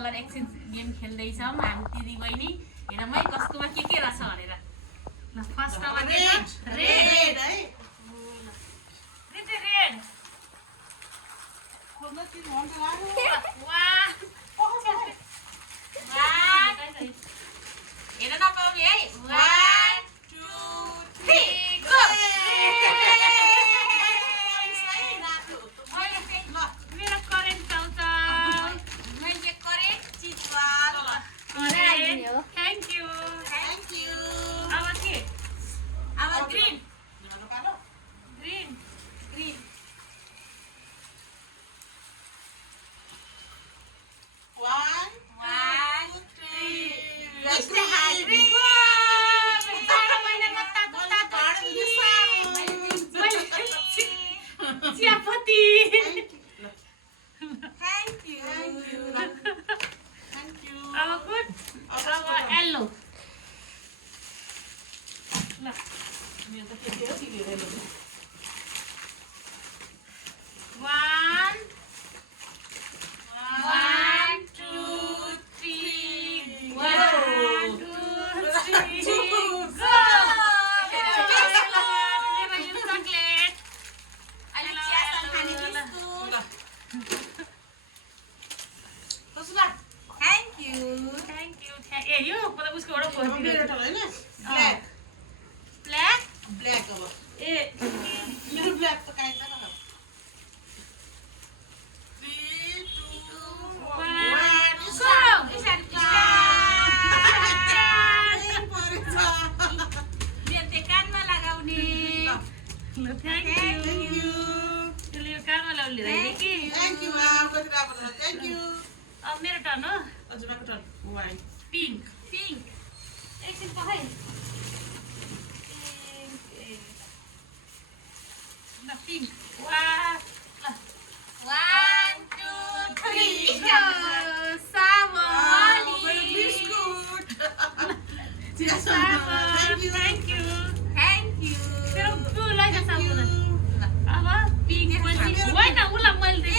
colour exchange game खेल्दैछौँ हामी दिदी बहिनी हेर मै कसकोमा के रहेछ भनेर ल फर्स्टमा के छ रेड रेड है रेड खोल्न के भन्छ लाग्यो वाह हेर न पाउने है 1 2 3 गो मेरो करेन्ट आउँछ मैले करेन्ट चिज थ्याङ्क यू अब के अब ग्रीन ग्रीन ग्रीन 1 चियापत्ती अब कुन अब येल्लो ल मेरो त के हो तिमीले 1 2 3 1 2 3 go chocolate अहिले चिया खाने बिस्कुट कस्तो लाग्यो थ्याङ्क यू ए यो पता उसकोबाट खोजिदिनु मेरो त हैन ब्ल्याक ब्ल्याक अब ए मेरो ब्ल्याक त काई छैन ल 3 2 1 कानमा लगाउने थ्याङ्क यू त्यसले यो कानमा लगाउने रहेछ कि थ्याङ्क यू माम कति राम्रो छ थ्याङ्क यू अब मेरो टर्न हो अजुबाको टर्न वाइन पिङ्क एकछिन पखाइ ल पिङ्क वाह ल 1 2 3 सावली बिस्कुट थ्याङ्क यू तेरो लैजा साबुन अब पिङ्क पछि होइन उसलाई मैले